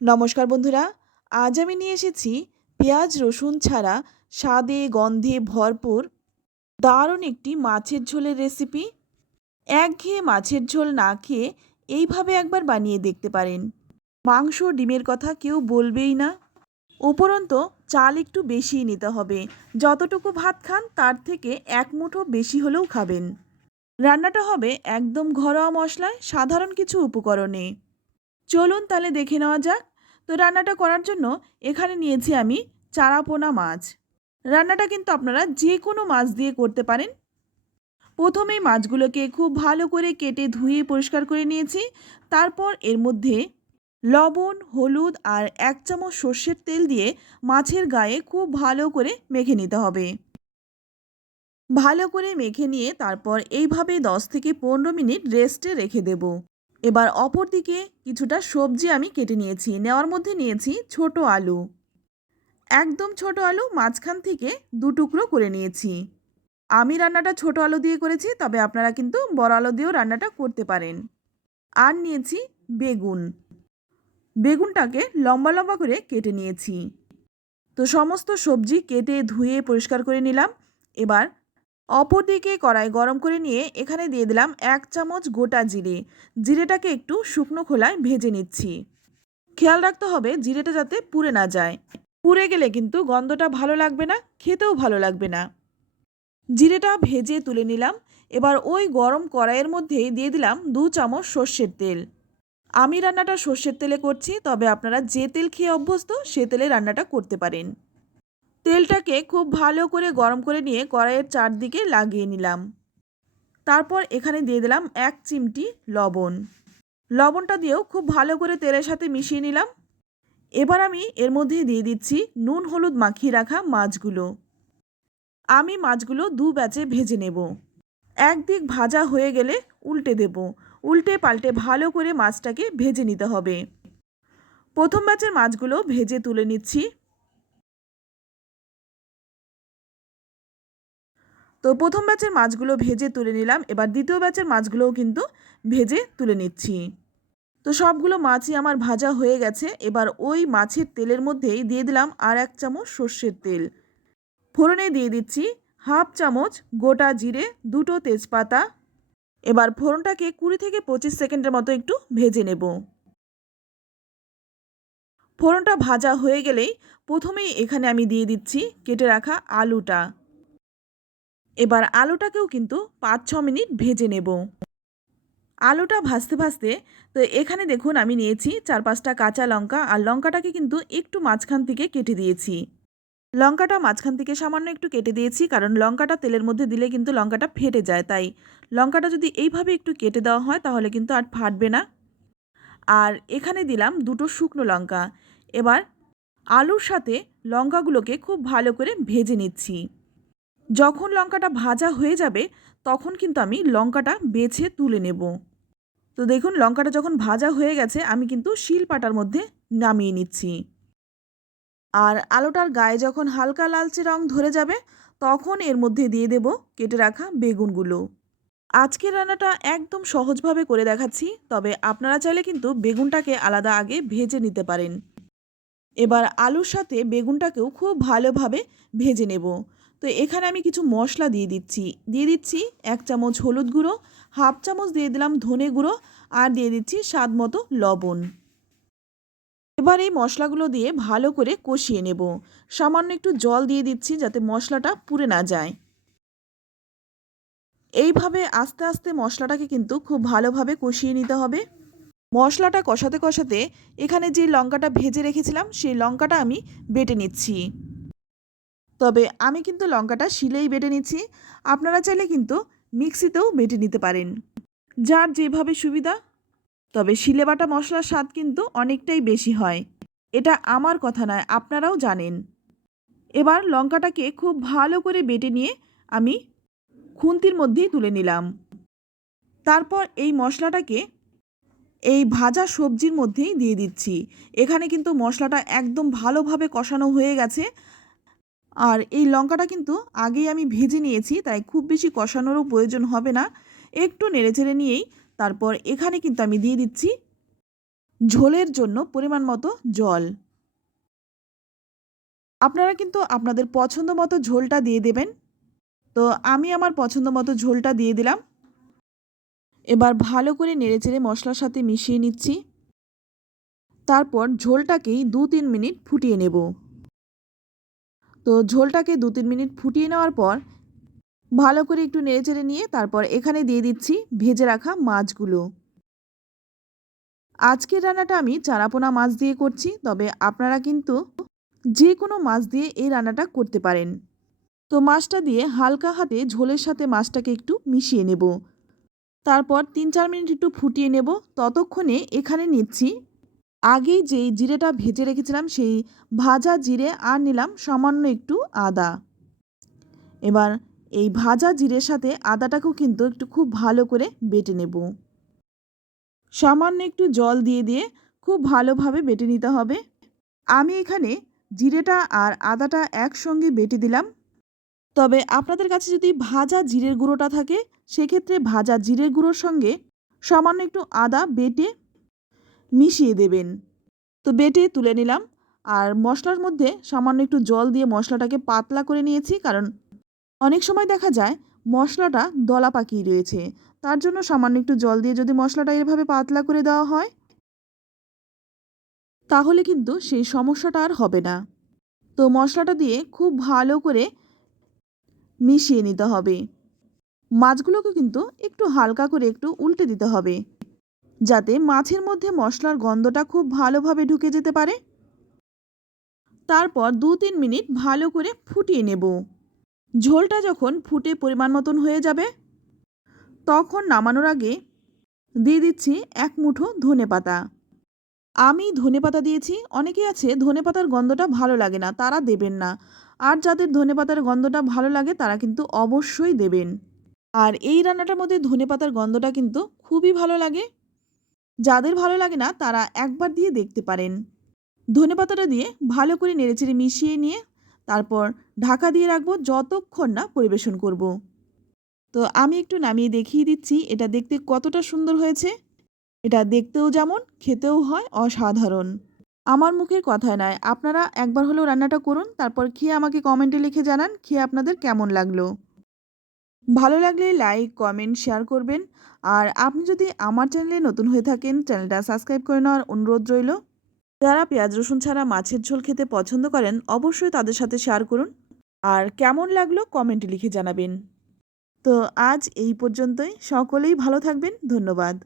নমস্কার বন্ধুরা, আজ আমি নিয়ে এসেছি পেঁয়াজ রসুন ছাড়া স্বাদে গন্ধে ভরপুর দারুণ একটি মাছের ঝোলের রেসিপি। একঘেয়ে মাছের ঝোল না খেয়ে এইভাবে একবার বানিয়ে দেখতে পারেন। মাংস ডিমের কথা কেউ বলবেই না। উপরন্তু চাল একটু বেশিই নিতে হবে। যতটুকু ভাত খান তার থেকে এক মুঠো বেশি হলেও খাবেন। রান্নাটা হবে একদম ঘরোয়া মশলায়, সাধারণ কিছু উপকরণে। চলুন তাহলে দেখে নেওয়া যাক। তো রান্নাটা করার জন্য এখানে নিয়েছি আমি চারাপোনা মাছ। রান্নাটা কিন্তু আপনারা যে কোনো মাছ দিয়ে করতে পারেন। প্রথমেই মাছগুলোকে খুব ভালো করে কেটে ধুয়ে পরিষ্কার করে নিয়েছি। তারপর এর মধ্যে লবণ, হলুদ আর 1 চামচ সর্ষের তেল দিয়ে মাছের গায়ে খুব ভালো করে মেখে নিতে হবে। ভালো করে মেখে নিয়ে তারপর এইভাবে 10 থেকে 15 মিনিট রেস্টে রেখে দেব। এবার অপর দিকে কিছুটা সবজি আমি কেটে নিয়েছি। নেওয়ার মধ্যে নিয়েছি ছোট আলু। একদম ছোট আলু মাঝখান থেকে 2 টুকরো করে নিয়েছি। আমি রান্নাটা ছোট আলু দিয়ে করেছি, তবে আপনারা কিন্তু বড় আলু দিয়েও রান্নাটা করতে পারেন। আর নিয়েছি বেগুন। বেগুনটাকে লম্বা লম্বা করে কেটে নিয়েছি। তো সমস্ত সবজি কেটে ধুয়ে পরিষ্কার করে নিলাম। এবার অপর দিকে কড়াই গরম করে নিয়ে এখানে দিয়ে দিলাম 1 চামচ গোটা জিরে। জিরেটাকে একটু শুকনো খোলায় ভেজে নিচ্ছি। খেয়াল রাখতে হবে জিরেটা যাতে পুড়ে না যায়। পুড়ে গেলে কিন্তু গন্ধটা ভালো লাগবে না, খেতেও ভালো লাগবে না। জিরেটা ভেজে তুলে নিলাম। এবার ওই গরম কড়াইয়ের মধ্যেই দিয়ে দিলাম 2 চামচ সর্ষের তেল। আমি রান্নাটা সর্ষের তেলে করছি, তবে আপনারা যে তেল খেয়ে অভ্যস্ত সে তেলে রান্নাটা করতে পারেন। তেলটাকে খুব ভালো করে গরম করে নিয়ে কড়াইয়ের চারদিকে লাগিয়ে নিলাম। তারপর এখানে দিয়ে দিলাম 1 চিমটি লবণ। লবণটা দিয়েও খুব ভালো করে তেলের সাথে মিশিয়ে নিলাম। এবার আমি এর মধ্যে দিয়ে দিচ্ছি নুন হলুদ মাখিয়ে রাখা মাছগুলো। আমি মাছগুলো 2 ব্যাচে ভেজে নেব। একদিক ভাজা হয়ে গেলে উল্টে দেব। উল্টে পাল্টে ভালো করে মাছটাকে ভেজে নিতে হবে। প্রথম ব্যাচের মাছগুলো ভেজে তুলে নিচ্ছি। তো প্রথম ব্যাচের মাছগুলো ভেজে তুলে নিলাম। এবার দ্বিতীয় ব্যাচের মাছগুলোও কিন্তু ভেজে তুলে নিচ্ছি। তো সবগুলো মাছই আমার ভাজা হয়ে গেছে। এবার ওই মাছের তেলের মধ্যেই দিয়ে দিলাম আর 1 চামচ সর্ষের তেল। ফোড়নে দিয়ে দিচ্ছি 1/2 চামচ গোটা জিরে, 2টো তেজপাতা। এবার ফোড়নটাকে 20 থেকে 25 সেকেন্ডের মতো একটু ভেজে নেব। ফোড়নটা ভাজা হয়ে গেলেই প্রথমেই এখানে আমি দিয়ে দিচ্ছি কেটে রাখা আলুটা। এবার আলুটাকেও কিন্তু 5-6 মিনিট ভেজে নেব। আলুটা ভাজতে ভাজতে তো এখানে দেখুন আমি নিয়েছি 4-5টা কাঁচা লঙ্কা, আর লঙ্কাটাকে কিন্তু একটু মাঝখান থেকে কেটে দিয়েছি। লঙ্কাটা মাঝখান থেকে সামান্য একটু কেটে দিয়েছি, কারণ লঙ্কাটা তেলের মধ্যে দিলে কিন্তু লঙ্কাটা ফেটে যায়। তাই লঙ্কাটা যদি এইভাবে একটু কেটে দেওয়া হয় তাহলে কিন্তু আর ফাটবে না। আর এখানে দিলাম 2টো শুকনো লঙ্কা। এবার আলুর সাথে লঙ্কাগুলোকে খুব ভালো করে ভেজে নিচ্ছি। যখন লঙ্কাটা ভাজা হয়ে যাবে তখন কিন্তু আমি লঙ্কাটা বেছে তুলে নেব। তো দেখুন লঙ্কাটা যখন ভাজা হয়ে গেছে আমি কিন্তু শিলপাটার মধ্যে নামিয়ে নিচ্ছি। আর আলুটার গায়ে যখন হালকা লালচে রং ধরে যাবে তখন এর মধ্যে দিয়ে দেব কেটে রাখা বেগুনগুলো। আজকের রান্নাটা একদম সহজভাবে করে দেখাচ্ছি, তবে আপনারা চাইলে কিন্তু বেগুনটাকে আলাদা আগে ভেজে নিতে পারেন। এবার আলুর সাথে বেগুনটাকেও খুব ভালোভাবে ভেজে নেব। তো এখানে আমি কিছু মশলা দিয়ে দিচ্ছি 1 চামচ হলুদ গুঁড়ো, 1/2 চামচ দিয়ে দিলাম ধনে গুঁড়ো, আর দিয়ে দিচ্ছি স্বাদ মতো লবণ। এবার এই মশলাগুলো দিয়ে ভালো করে কষিয়ে নেব। সামান্য একটু জল দিয়ে দিচ্ছি যাতে মশলাটা পুড়ে না যায়। এইভাবে আস্তে আস্তে মশলাটাকে কিন্তু খুব ভালোভাবে কষিয়ে নিতে হবে। মশলাটা কষাতে কষাতে এখানে যে লঙ্কাটা ভেজে রেখেছিলাম সেই লঙ্কাটা আমি বেটে নিচ্ছি। তবে আমি কিন্তু লঙ্কাটা শিলেই বেটে নিচ্ছি। আপনারা চাইলে কিন্তু মিক্সিতেও বেটে নিতে পারেন, যার যেভাবে সুবিধা। তবে শিলে বাটা মশলার স্বাদ কিন্তু অনেকটাই বেশি হয়। এটা আমার কথা নয়, আপনারাও জানেন। এবার লঙ্কাটাকে খুব ভালো করে বেটে নিয়ে আমি খুন্তির মধ্যেই তুলে নিলাম। তারপর এই মশলাটাকে এই ভাজা সবজির মধ্যেই দিয়ে দিচ্ছি। এখানে কিন্তু মশলাটা একদম ভালোভাবে কষানো হয়ে গেছে। আর এই লঙ্কাটা কিন্তু আগেই আমি ভেজে নিয়েছি, তাই খুব বেশি কষানোরও প্রয়োজন হবে না। একটু নেড়েচেড়ে নিয়েই তারপর এখানে কিন্তু আমি দিয়ে দিচ্ছি ঝোলের জন্য পরিমাণ মতো জল। আপনারা কিন্তু আপনাদের পছন্দ মতো ঝোলটা দিয়ে দেবেন। তো আমি আমার পছন্দ মতো ঝোলটা দিয়ে দিলাম। এবার ভালো করে নেড়েচেড়ে মশলার সাথে মিশিয়ে নিচ্ছি। তারপর ঝোলটাকেই 2-3 মিনিট ফুটিয়ে নেব। তো ঝোলটাকে 2-3 মিনিট ফুটিয়ে নেওয়ার পর ভালো করে একটু নেড়েচেড়ে নিয়ে তারপর এখানে দিয়ে দিচ্ছি ভেজে রাখা মাছগুলো। আজকের রান্নাটা আমি চারাপোনা মাছ দিয়ে করছি, তবে আপনারা কিন্তু যে কোনো মাছ দিয়ে এই রান্নাটা করতে পারেন। তো মাছটা দিয়ে হালকা হাতে ঝোলের সাথে মাছটাকে একটু মিশিয়ে নেব। তারপর 3-4 মিনিট একটু ফুটিয়ে নেব। ততক্ষণে এখানে নিচ্ছি আগেই যেই জিরেটা ভেজে রেখেছিলাম সেই ভাজা জিরে, আর নিলাম সামান্য একটু আদা। এবার এই ভাজা জিরের সাথে আদাটাকেও কিন্তু একটু খুব ভালো করে বেটে নেব। সামান্য একটু জল দিয়ে দিয়ে খুব ভালোভাবে বেটে নিতে হবে। আমি এখানে জিরেটা আর আদাটা একসঙ্গে বেটে দিলাম। তবে আপনাদের কাছে যদি ভাজা জিরের গুঁড়োটা থাকে সেক্ষেত্রে ভাজা জিরের গুঁড়োর সঙ্গে সামান্য একটু আদা বেটে মিশিয়ে দেবেন। তো বেটে তুলে নিলাম। আর মশলার মধ্যে সামান্য একটু জল দিয়ে মশলাটাকে পাতলা করে নিয়েছি, কারণ অনেক সময় দেখা যায় মশলাটা দলা পাকিয়ে রয়েছে। তার জন্য সামান্য একটু জল দিয়ে যদি মশলাটা এভাবে পাতলা করে দেওয়া হয় তাহলে কিন্তু সেই সমস্যাটা আর হবে না। তো মশলাটা দিয়ে খুব ভালো করে মিশিয়ে নিতে হবে। মাছগুলোকে কিন্তু একটু হালকা করে একটু উল্টে দিতে হবে, যাতে মাছের মধ্যে মশলার গন্ধটা খুব ভালোভাবে ঢুকে যেতে পারে। তারপর 2-3 মিনিট ভালো করে ফুটিয়ে নেব। ঝোলটা যখন ফুটে পরিমাণ মতন হয়ে যাবে তখন নামানোর আগে দিয়ে দিচ্ছি 1 মুঠো ধনেপাতা। আমি ধনেপাতা দিয়েছি। অনেকেই আছে ধনেপাতার গন্ধটা ভালো লাগে না, তারা দেবেন না। আর যাদের ধনেপাতার গন্ধটা ভালো লাগে তারা কিন্তু অবশ্যই দেবেন। আর এই রান্নাটার মধ্যে ধনেপাতার গন্ধটা কিন্তু খুবই ভালো লাগে। যাদের ভালো লাগে না তারা একবার দিয়ে দেখতে পারেন। ধনেপাতাটা দিয়ে ভালো করে নেড়েচেড়ে মিশিয়ে নিয়ে তারপর ঢাকা দিয়ে রাখবো যতক্ষণ না পরিবেশন করব। তো আমি একটু নামিয়ে দেখিয়ে দিচ্ছি এটা দেখতে কতটা সুন্দর হয়েছে। এটা দেখতেও যেমন খেতেও হয় অসাধারণ। আমার মুখের কথায় নয়, আপনারা একবার হলেও রান্নাটা করুন, তারপর খেয়ে আমাকে কমেন্টে লিখে জানান খেয়ে আপনাদের কেমন লাগলো। ভালো লাগলে লাইক, কমেন্ট, শেয়ার করবেন। আর আপনি যদি আমার চ্যানেলে নতুন হয়ে থাকেন চ্যানেলটা সাবস্ক্রাইব করে নেওয়ার অনুরোধ রইল। যারা পেঁয়াজ রসুন ছাড়া মাছের ঝোল খেতে পছন্দ করেন অবশ্যই তাদের সাথে শেয়ার করুন। আর কেমন লাগলো কমেন্টে লিখে জানাবেন। তো আজ এই পর্যন্তই। সকলেই ভালো থাকবেন। ধন্যবাদ।